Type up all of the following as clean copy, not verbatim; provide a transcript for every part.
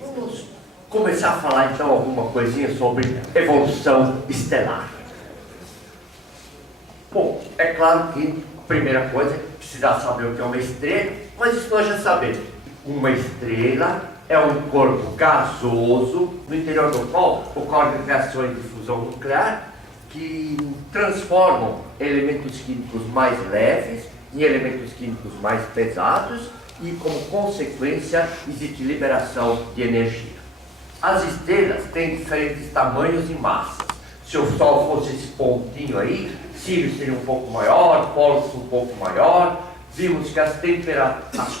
Vamos começar a falar então alguma coisinha sobre evolução estelar. Bom, é claro que a primeira coisa é precisar saber o que é uma estrela, mas isso nós já sabemos. Uma estrela é um corpo gasoso, no interior do qual ocorrem reações de fusão nuclear que transformam elementos químicos mais leves em elementos químicos mais pesados e, como consequência, existe liberação de energia. As estrelas têm diferentes tamanhos e massas. Se o Sol fosse esse pontinho aí, Sirius seria um pouco maior, Pollux um pouco maior. Vimos que as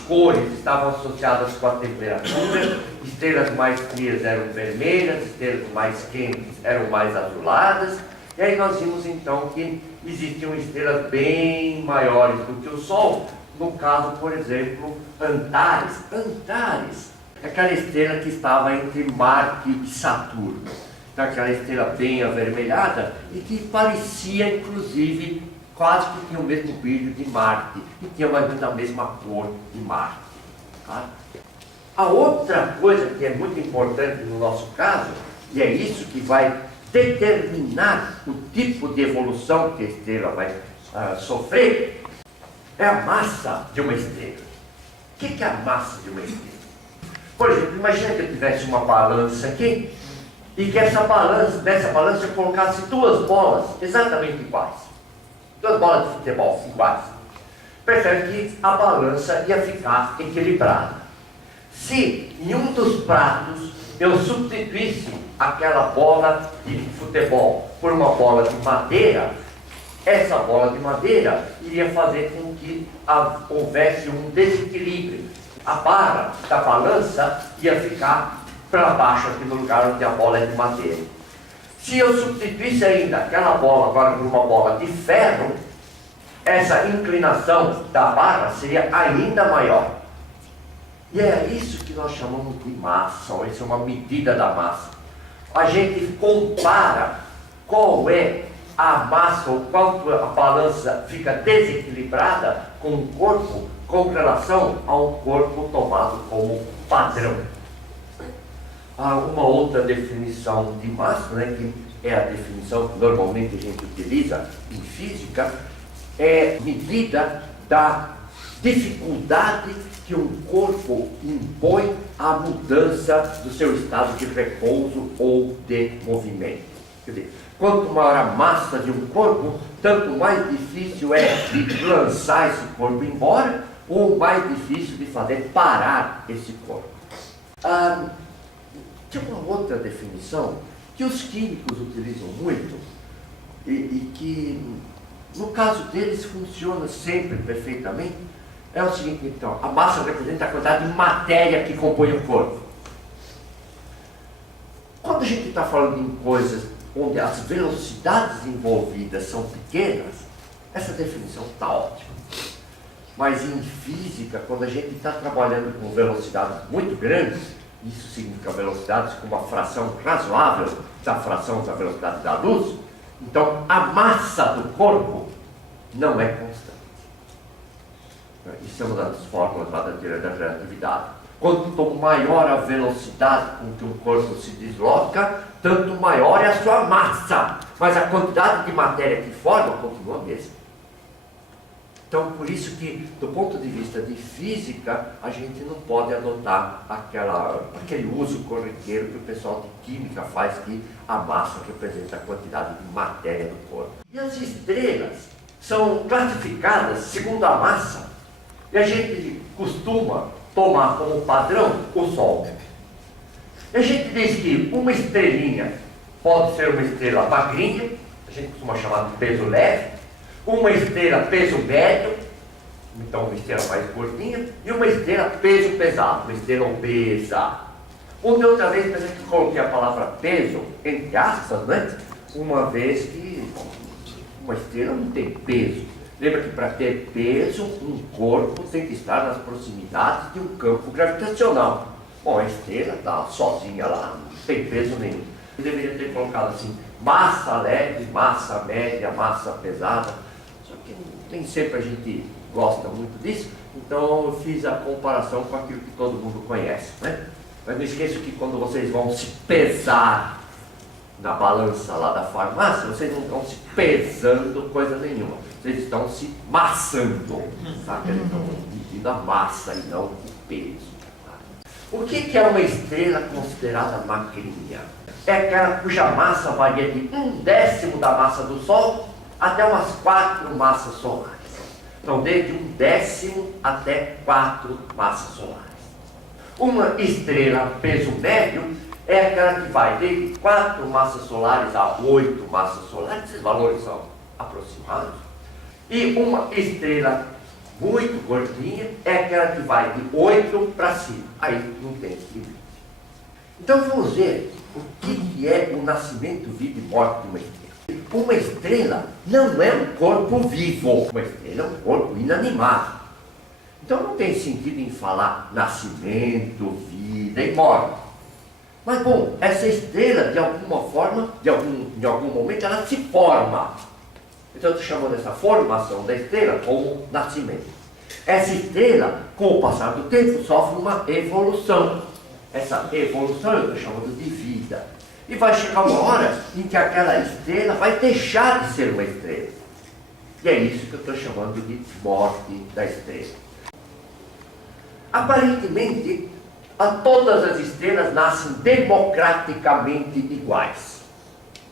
cores estavam associadas com a temperatura. Estrelas mais frias eram vermelhas, estrelas mais quentes eram mais azuladas. E aí nós vimos então que existiam estrelas bem maiores do que o Sol. No caso, por exemplo, Antares. Antares é aquela estrela que estava entre Marte e Saturno. Então, aquela estrela bem avermelhada e que parecia, inclusive, quase que tinha o mesmo brilho de Marte e tinha mais ou menos a mesma cor de Marte. Tá? A outra coisa que é muito importante no nosso caso, e é isso que vai determinar o tipo de evolução que a estrela vai sofrer, é a massa de uma estrela. O que é a massa de uma estrela? Por exemplo, imagina que eu tivesse uma balança aqui e que nessa balança eu colocasse duas bolas exatamente iguais. Duas bolas de futebol iguais. Percebe que a balança ia ficar equilibrada. Se em um dos pratos eu substituísse aquela bola de futebol por uma bola de madeira, essa bola de madeira iria fazer com que houvesse um desequilíbrio. A barra da balança ia ficar para baixo aqui no lugar onde a bola é de madeira. Se eu substituísse ainda aquela bola agora por uma bola de ferro, essa inclinação da barra seria ainda maior. E é isso que nós chamamos de massa, ou isso é uma medida da massa. A gente compara qual é a massa, ou quanto a balança fica desequilibrada com um corpo com relação a um corpo tomado como padrão. Há uma outra definição de massa, né, que é a definição que normalmente a gente utiliza em física, é medida da dificuldade que um corpo impõe à mudança do seu estado de repouso ou de movimento. Quer dizer, quanto maior a massa de um corpo, tanto mais difícil é de lançar esse corpo embora, ou mais difícil de fazer parar esse corpo. Tem uma outra definição que os químicos utilizam muito e que, no caso deles, funciona sempre perfeitamente. É o seguinte, então: a massa representa a quantidade de matéria que compõe o corpo. Quando a gente está falando em coisas onde as velocidades envolvidas são pequenas, essa definição está ótima. Mas em física, quando a gente está trabalhando com velocidades muito grandes, isso significa velocidades com uma fração razoável da fração da velocidade da luz, então a massa do corpo não é constante. Isso é uma das fórmulas lá da teoria da relatividade. Quanto maior a velocidade com que um corpo se desloca, tanto maior é a sua massa, mas a quantidade de matéria que forma continua a mesma. Então, por isso que, do ponto de vista de física, a gente não pode adotar aquele uso corriqueiro que o pessoal de química faz, que a massa representa a quantidade de matéria do corpo. E as estrelas são classificadas segundo a massa, e a gente costuma tomar como padrão o Sol. E a gente diz que uma estrelinha pode ser uma estrela magrinha, a gente costuma chamar de peso leve, uma estrela peso médio, então uma estrela mais gordinha, e uma estrela peso pesado, uma estrela obesa. Outra vez, por exemplo, que coloquei a palavra peso, entre aspas, né? Uma vez que uma estrela não tem peso. Lembra que para ter peso, um corpo tem que estar nas proximidades de um campo gravitacional. Bom, a estrela está sozinha lá, não tem peso nenhum. Eu deveria ter colocado assim: massa leve, massa média, massa pesada. Só que nem sempre a gente gosta muito disso, então eu fiz a comparação com aquilo que todo mundo conhece, né? Mas não esqueça que quando vocês vão se pesar na balança lá da farmácia, vocês não estão se pesando coisa nenhuma, vocês estão se massando, tá? Eles estão medindo a massa e não o peso. Tá? O que é uma estrela considerada magrinha? É aquela cuja massa varia de 1/10 da massa do Sol até umas 4 massas solares. Então, desde 1/10 até 4 massas solares. Uma estrela peso médio é aquela que vai desde 4 massas solares a 8 massas solares, esses valores são aproximados. E uma estrela muito gordinha é aquela que vai de 8 para cima, aí não tem limite. Então vamos ver o que é o nascimento, vida e morte de uma estrela. Uma estrela não é um corpo vivo, uma estrela é um corpo inanimado. Então não tem sentido em falar nascimento, vida e morte. Mas bom, essa estrela de alguma forma, em algum momento, ela se forma. Então eu estou chamando essa formação da estrela como nascimento. Essa estrela, com o passar do tempo, sofre uma evolução. Essa evolução eu estou chamando de vida. E vai chegar uma hora em que aquela estrela vai deixar de ser uma estrela. E é isso que eu estou chamando de morte da estrela. Aparentemente, todas as estrelas nascem democraticamente iguais.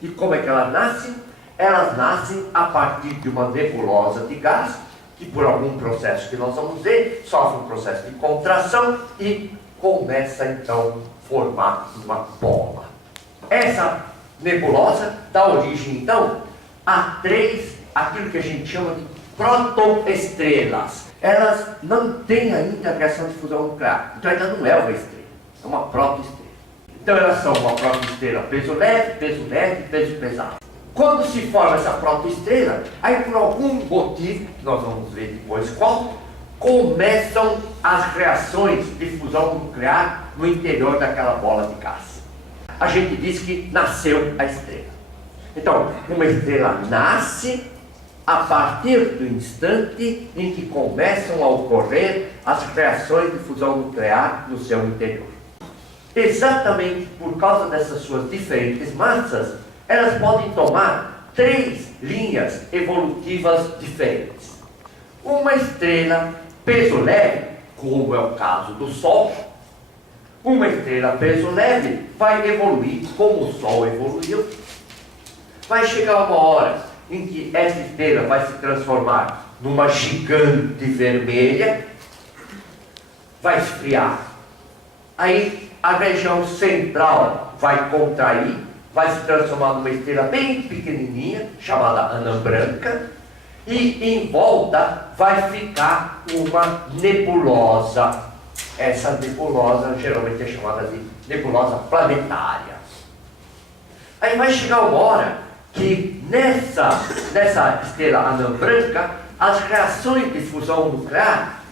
E como é que elas nascem? Elas nascem a partir de uma nebulosa de gás, que por algum processo que nós vamos ver, sofre um processo de contração e começa então a formar uma bola. Essa nebulosa dá origem então a 3, aquilo que a gente chama de protoestrelas. Elas não têm ainda a reação de fusão nuclear, então ainda não é uma estrela, é uma protoestrela. Então elas são uma protoestrela peso leve, peso pesado. Quando se forma essa protoestrela, aí por algum motivo, que nós vamos ver depois qual, começam as reações de fusão nuclear no interior daquela bola de gás. A gente diz que nasceu a estrela. Então, uma estrela nasce a partir do instante em que começam a ocorrer as reações de fusão nuclear no seu interior. Exatamente por causa dessas suas diferentes massas, elas podem tomar 3 linhas evolutivas diferentes. Uma estrela peso leve, como é o caso do Sol, uma estrela peso leve vai evoluir como o Sol evoluiu. Vai chegar uma hora em que essa estrela vai se transformar numa gigante vermelha, vai esfriar. Aí a região central vai contrair, vai se transformar numa estrela bem pequenininha, chamada anã branca, e em volta vai ficar uma nebulosa. Essa nebulosa geralmente é chamada de nebulosa planetária. Aí vai chegar uma hora que nessa estrela anã branca, as reações de fusão nuclear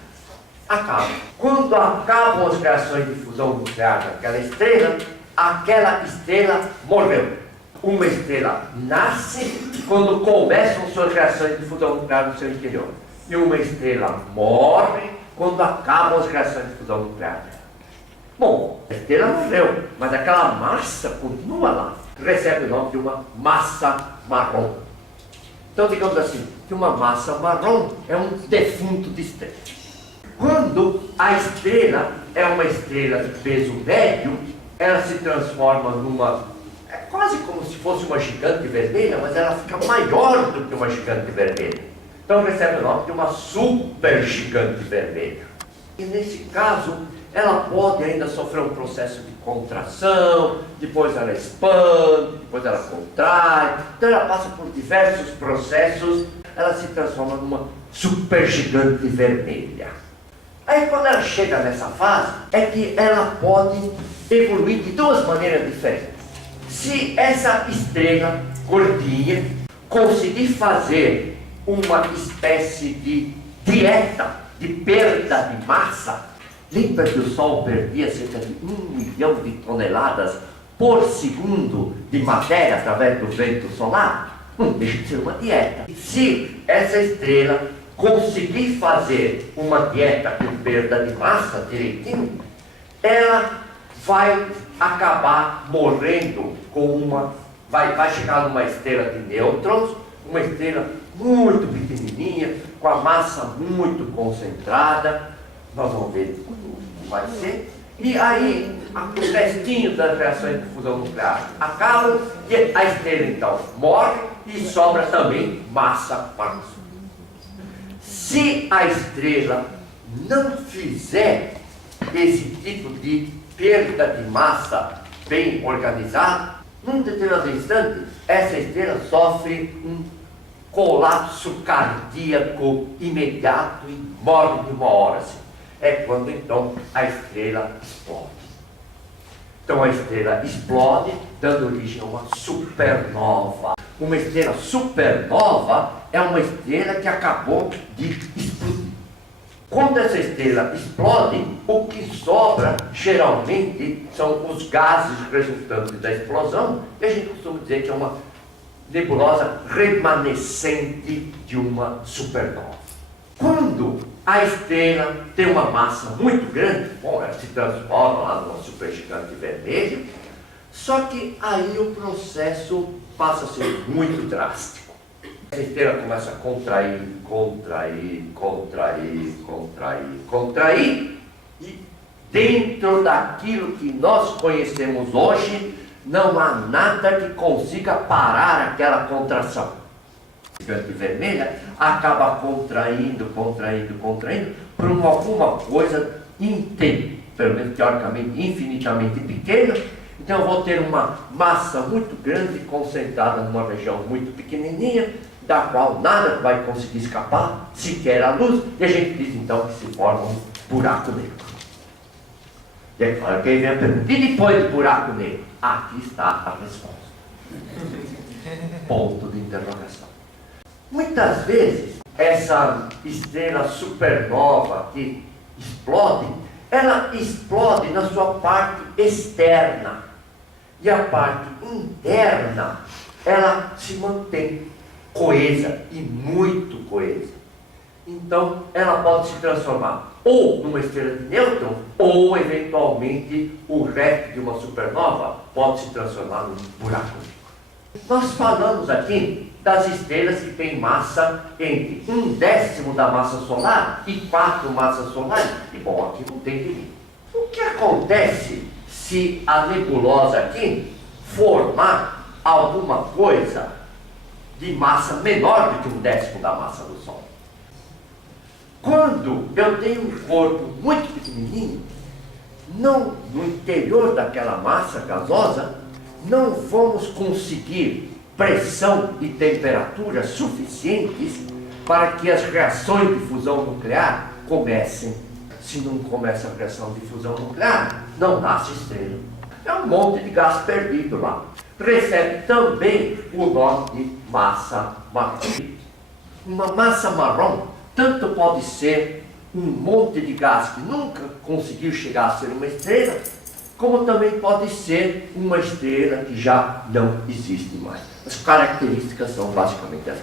acabam. Quando acabam as reações de fusão nuclear daquela estrela, aquela estrela morreu. Uma estrela nasce quando começam suas reações de fusão nuclear no seu interior. E uma estrela morre quando acabam as reações de fusão nuclear. Bom, a estrela morreu, mas aquela massa continua lá. Recebe o nome de uma massa marrom. Então, digamos assim, que uma massa marrom é um defunto de estrela. Quando a estrela é uma estrela de peso médio, ela se transforma numa... É quase como se fosse uma gigante vermelha, mas ela fica maior do que uma gigante vermelha. Então recebe o nome de uma supergigante vermelha. E nesse caso, ela pode ainda sofrer um processo de contração, depois ela expande, depois ela contrai. Então ela passa por diversos processos, ela se transforma numa supergigante vermelha. Aí quando ela chega nessa fase, é que ela pode evoluir de 2 maneiras diferentes. Se essa estrela gordinha conseguir fazer uma espécie de dieta de perda de massa, lembra que o Sol perdia cerca de 1 milhão de toneladas por segundo de matéria através do vento solar? não deixa de ser uma dieta. Se essa estrela conseguir fazer uma dieta com perda de massa direitinho, ela vai acabar morrendo com vai chegar numa estrela de nêutrons, uma estrela muito pequenininha, com a massa muito concentrada. Nós vamos ver como vai ser. E aí, os restinhos das reações de fusão nuclear acabam e a estrela então morre e sobra também massa para se a estrela não fizer esse tipo de perda de massa bem organizada, num determinado instante, essa estrela sofre um colapso cardíaco imediato e morre de uma hora assim. É quando então a estrela explode. Então a estrela explode, dando origem a uma supernova. Uma estrela supernova é uma estrela que acabou de explodir. Quando essa estrela explode, o que sobra geralmente são os gases resultantes da explosão, e a gente costuma dizer que é uma nebulosa remanescente de uma supernova. Quando a estrela tem uma massa muito grande, bom, ela se transforma lá numa supergigante vermelha, só que aí o processo passa a ser muito drástico. A estrela começa a contrair, e dentro daquilo que nós conhecemos hoje, não há nada que consiga parar aquela contração. A gigante vermelha acaba contraindo por alguma coisa pelo menos teoricamente infinitamente pequena. Então eu vou ter uma massa muito grande concentrada numa região muito pequenininha, da qual nada vai conseguir escapar, sequer a luz, e a gente diz então que se forma um buraco negro. E aí fala, quem vem a pergunta, e depois do buraco negro? Aqui está a resposta. Ponto de interrogação. Muitas vezes, essa estrela supernova que explode, ela explode na sua parte externa. E a parte interna, ela se mantém coesa e muito coesa. Então, ela pode se transformar ou numa estrela de nêutrons, ou eventualmente o resto de uma supernova pode se transformar num buraco negro. Nós falamos aqui das estrelas que têm massa entre 1/10 da massa solar e 4 massas solares. E bom, aqui não tem limite. O que acontece se a nebulosa aqui formar alguma coisa de massa menor do que 1/10 da massa do Sol? Quando eu tenho um corpo muito pequenininho, no interior daquela massa gasosa, não vamos conseguir pressão e temperatura suficientes para que as reações de fusão nuclear comecem. Se não começa a reação de fusão nuclear, não nasce estrela. É um monte de gás perdido lá. Recebe também o nome de massa marrom. Uma massa marrom tanto pode ser um monte de gás que nunca conseguiu chegar a ser uma estrela, como também pode ser uma estrela que já não existe mais. As características são basicamente essas.